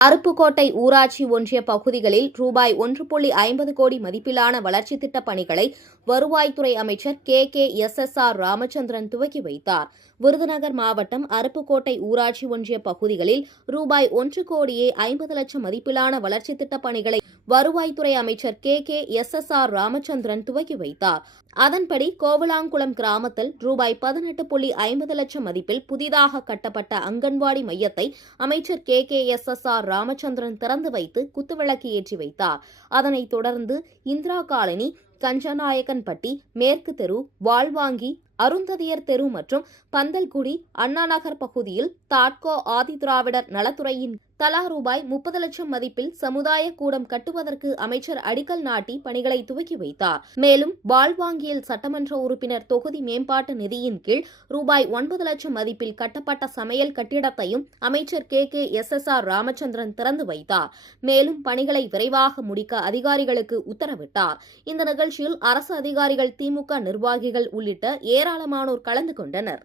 அருப்புக்கோட்டை ஊராட்சி ஒன்றிய பகுதிகளில் ரூபாய் 1.50 கோடி மதிப்பிலான வளர்ச்சித் திட்டப் பணிகளை வருவாய்த்துறை அமைச்சர் KKSSR ராமச்சந்திரன் துவக்கி வைத்தார். விருதுநகர் மாவட்டம் அருப்புக்கோட்டை ஊராட்சி ஒன்றிய பகுதிகளில் ரூபாய் 1,50,00,000 மதிப்பிலான வளர்ச்சித் திட்டப் பணிகளை வருவாய்த்துறை அமைச்சர் KKSSR ராமச்சந்திரன் துவக்கி வைத்தார். அதன்படி கோவலாங்குளம் கிராமத்தில் ரூபாய் 18.50 மதிப்பில் புதிதாக கட்டப்பட்ட அங்கன்வாடி மையத்தை அமைச்சர் KKSSR ராமச்சந்திரன் திறந்து வைத்து குத்துவிளக்கு ஏற்றி வைத்தார். அதனைத் தொடர்ந்து இந்திரா காலனி, கஞ்சநாயக்கன்பட்டி, மேற்கு தெரு, வாழ்வாங்கி, அருந்ததியர் தெரு மற்றும் பந்தல்குடி, அண்ணாநகர் பகுதியில் தாட்கோ ஆதிதிராவிடர் நலத்துறையின் தலா ரூபாய் 30 லட்சம் மதிப்பில் சமுதாய கூடம் கட்டுவதற்கு அமைச்சர் அடிக்கல் நாட்டி பணிகளை துவக்கி வைத்தார். மேலும் வாழ்வாங்கியில் சட்டமன்ற உறுப்பினர் தொகுதி மேம்பாட்டு நிதியின் கீழ் ரூபாய் 9 லட்சம் மதிப்பில் கட்டப்பட்ட சமையல் கட்டிடத்தையும் அமைச்சர் KKSSR ராமச்சந்திரன் திறந்து வைத்தார். மேலும் பணிகளை விரைவாக முடிக்க அதிகாரிகளுக்கு உத்தரவிட்டார். இந்த நிகழ்ச்சியில் அரசு அதிகாரிகள், திமுக நிர்வாகிகள் உள்ளிட்ட ஏராளமானோர் கலந்து கொண்டனர்.